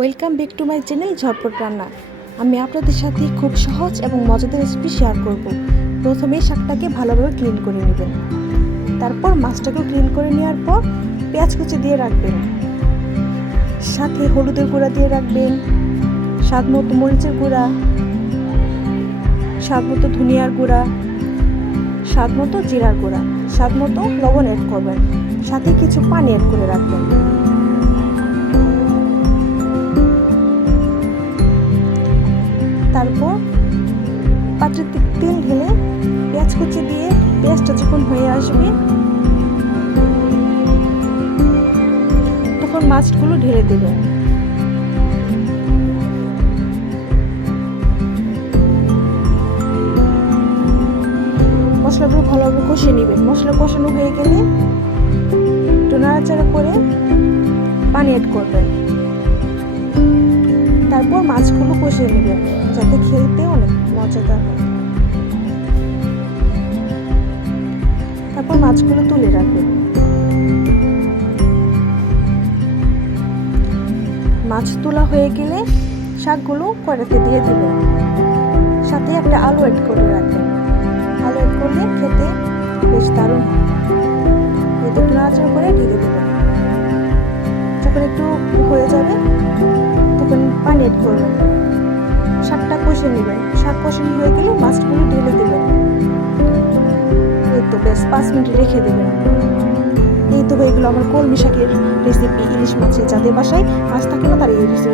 Welcome back to my channel ঝটপট রান্না। আমি আপনাদের সাথে খুব সহজ এবং মজাদার রেসিপি শেয়ার করব। প্রথমে শাকটাকে ভালোভাবে ক্লিন করে নেবেন, তারপর মাছটাকেও ক্লিন করে নেওয়ার পর পেঁয়াজ কুচি দিয়ে রাখবেন, সাথে হলুদের গুঁড়া দিয়ে রাখবেন, স্বাদ মতো মরিচের গুঁড়া, স্বাদ মতো ধনিয়ার গুঁড়া, স্বাদ মতো জিরার গুঁড়া, স্বাদ মতো লবণ অ্যাড করবেন, সাথে কিছু পানি অ্যাড করে রাখবেন। তারপর পাত্রে তেল ঢেলে পেঁয়াজ কুচি দিয়ে পেঁয়াজটা যখন হয়ে আসবে তখন মাছগুলো ঢেলে দেবেন। মশলাগুলো ভালোভাবে কষিয়ে নেবেন। মশলা কষানো হয়ে গেলে একটু নাড়াচাড়া করে পানি অ্যাড করবেন, তারপর মাছগুলো কষিয়ে নেবেন যাতে খেতে অনেক মজাদার হয়। তারপর মাছগুলো তুলে রাখবেন। মাছ তোলা হয়ে গেলে শাকগুলো কড়াইতে দিয়ে দেবেন, সাথে একটা আলু অ্যাড করে রাখবেন। আলু অ্যাড করলে খেতে বেশ দারুণ হয়। একটু নাড়াচাড়া করে ঢেলে দেবেন। যখন একটু হয়ে যাবে তখন পানি অ্যাড করবেন, শাকটা কষিয়ে নেবেন। শাক কষানো হয়ে গেলে মাছগুলো ঢেলে দেবেন। এই তো বেশ 5 মিনিট রেখে দেবেন। এই তো হয়ে গেল আমার কলমি শাকের রেসিপি। ইলিশ মাছের, যাদের বাসায় মাছ থাকে না তারা এই রেসিপি